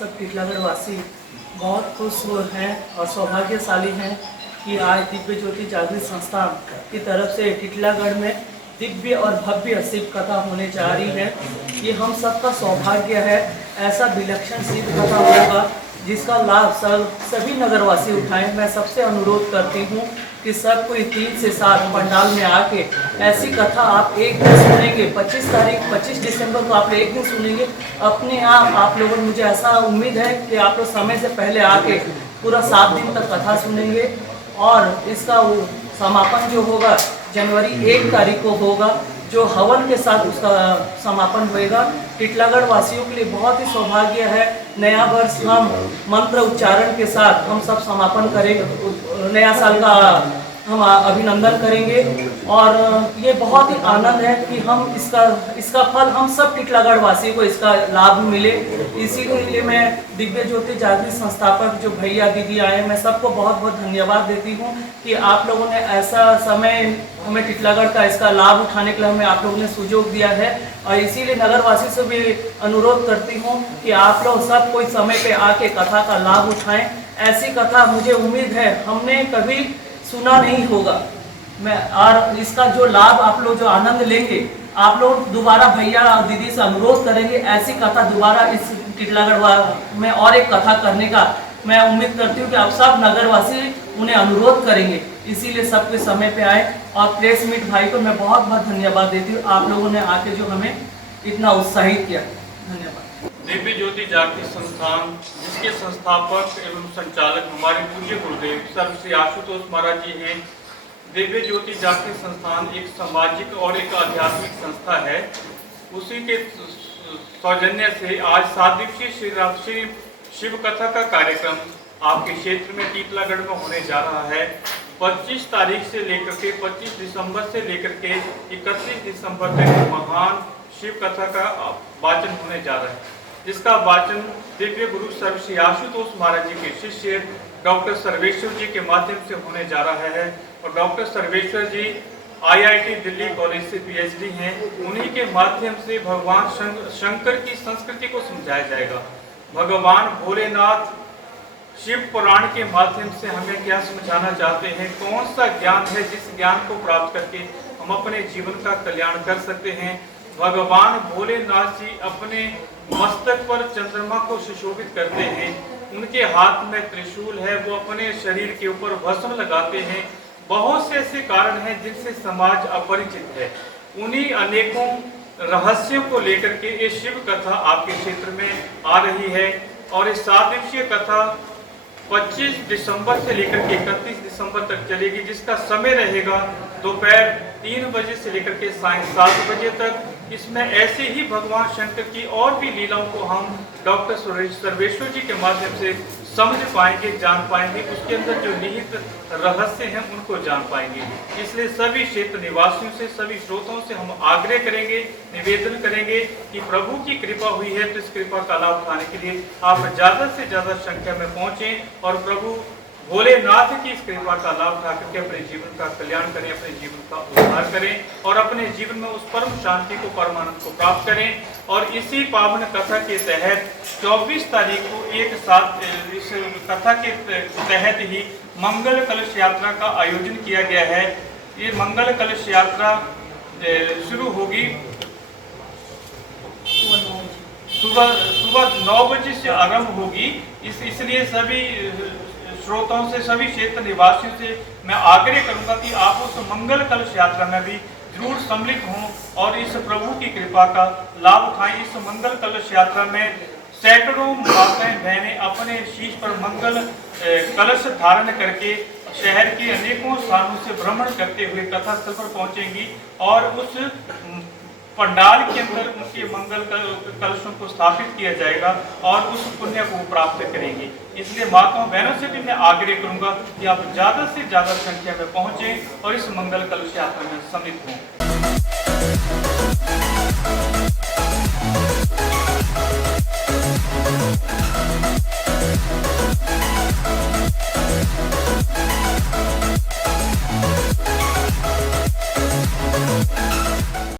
सब टिटलागढ़ वासी बहुत खुश हैं और सौभाग्यशाली हैं कि आज दिव्य ज्योति जागृत संस्थान की तरफ से टिटलागढ़ में दिव्य और भव्य शिव कथा होने जा रही है। ये हम सबका सौभाग्य है। ऐसा विलक्षण शिव कथा होगा जिसका लाभ सभी नगरवासी उठाएं। मैं सबसे अनुरोध करती हूँ कि सब कोई 3 से 7 पंडाल में आके ऐसी कथा आप एक दिन सुनेंगे। 25 दिसंबर को आप एक दिन सुनेंगे। अपने आप लोगों को, मुझे ऐसा उम्मीद है कि आप लोग समय से पहले आके पूरा 7 दिन तक कथा सुनेंगे। और इसका समापन जो होगा जनवरी 1 तारीख को होगा, जो हवन के साथ उसका समापन होएगा। टिटलागढ़ वासियों के लिए बहुत ही सौभाग्य है। नया वर्ष हम मंत्र उच्चारण के साथ हम सब समापन करेंगे। नया साल का हम अभिनंदन करेंगे और ये बहुत ही आनंद है कि हम इसका फल हम सब टिटलागढ़ वासियों को इसका लाभ मिले। इसीलिए मैं दिव्य ज्योति जागृत संस्थापक जो भैया दीदी आए, मैं सबको बहुत बहुत धन्यवाद देती हूँ कि आप लोगों ने ऐसा समय हमें टिटलागढ़ का इसका लाभ उठाने के लिए हमें आप लोगों ने सुजोग दिया है। और इसीलिए नगरवासी से भी अनुरोध करती हूँ कि आप लोग सब कोई समय पे आके कथा का लाभ उठाएं। ऐसी कथा मुझे उम्मीद है हमने कभी सुना नहीं होगा। और इसका जो लाभ आप लोग जो आनंद लेंगे, आप लोग दोबारा भैया और दीदी से अनुरोध करेंगे ऐसी कथा दोबारा इस टिटलागढ़ में और एक कथा करने का मैं उम्मीद करती हूँ कि आप सब नगरवासी उन्हें अनुरोध करेंगे। इसीलिए सबके समय पे आए। और प्रेस मीट भाई को मैं बहुत बहुत धन्यवाद देती हूँ, आप लोगों ने आके जो हमें इतना उत्साहित किया। धन्यवाद। दिव्य ज्योति जागृत संस्थान, जिसके संस्थापक एवं संचालक हमारे पूज्य गुरुदेव सर्व श्री आशुतोष महाराज जी हैं। दिव्य ज्योति जागृत संस्थान एक सामाजिक और एक आध्यात्मिक संस्था है। उसी के सौजन्य से आज 7 दिवसीय श्री शिव कथा का कार्यक्रम आपके क्षेत्र में टिटलागढ़ में होने जा रहा है। 25 तारीख से लेकर के 25 दिसंबर से लेकर के 31 दिसंबर तक महान शिव कथा का वाचन होने जा रहा है, जिसका वाचन दिव्य गुरु सर्व श्री आशुतोष महाराज जी के शिष्य डॉक्टर सर्वेश्वर जी के माध्यम से होने जा रहा है। और डॉक्टर सर्वेश्वर जी IIT दिल्ली कॉलेज से PhD हैं। उन्हीं के माध्यम से भगवान शंकर की संस्कृति को समझाया जाएगा। भगवान भोलेनाथ शिव पुराण के माध्यम से हमें क्या समझाना चाहते हैं, कौन सा ज्ञान है जिस ज्ञान को प्राप्त करके हम अपने जीवन का कल्याण कर सकते हैं। भगवान भोलेनाथ जी अपने मस्तक पर चंद्रमा को सुशोभित करते हैं। उनके हाथ में त्रिशूल है, वो अपने शरीर के ऊपर भस्म लगाते हैं। बहुत से ऐसे कारण हैं जिनसे समाज अपरिचित है। उन्हीं अनेकों रहस्यों को लेकर के ये शिव कथा आपके क्षेत्र में आ रही है। और इस 7 दिवसीय कथा 25 दिसंबर से लेकर के 31 दिसंबर तक चलेगी, जिसका समय रहेगा दोपहर 3 बजे से लेकर के सायं 7 बजे तक। इसमें ऐसे ही भगवान शंकर की और भी लीलाओं को हम डॉक्टर सर्वेश्वर जी के माध्यम से समझ पाएंगे, जान पाएंगे। उसके अंदर जो निहित रहस्य हैं उनको जान पाएंगे। इसलिए सभी क्षेत्र निवासियों से, सभी श्रोताओं से हम आग्रह करेंगे, निवेदन करेंगे कि प्रभु की कृपा हुई है तो इस कृपा का लाभ उठाने के लिए आप ज़्यादा से ज़्यादा संख्या में पहुँचें और प्रभु भोलेनाथ की इस कृपा का लाभ उठा करके अपने जीवन का कल्याण करें, अपने जीवन का उद्धार करें और अपने जीवन में उस परम शांति को, परमानंद को प्राप्त करें। और इसी पावन कथा के तहत 24 तारीख को एक साथ इस कथा के तहत ही मंगल कलश यात्रा का आयोजन किया गया है। ये मंगल कलश यात्रा शुरू होगी सुबह 9 बजे से आरंभ होगी। इसलिए सभी श्रोताओं से, सभी क्षेत्र निवासियों से मैं आग्रह करूंगा कि आप उस मंगल कलश यात्रा में भी जरूर सम्मिलित हों और इस प्रभु की कृपा का लाभ उठाएं। इस मंगल कलश यात्रा में सैकड़ों माताएं बहनें अपने शीश पर मंगल कलश धारण करके शहर के अनेकों स्थानों से भ्रमण करते हुए कथा स्थल पर पहुंचेंगी और उस पंडाल के अंदर उनके मंगल कलशों को स्थापित किया जाएगा और उस पुण्य को प्राप्त करेंगे। इसलिए माताओं बहनों से भी मैं आग्रह करूंगा कि आप ज़्यादा से ज़्यादा संख्या में पहुंचें और इस मंगल कलश यात्रा में सम्मिलित हों।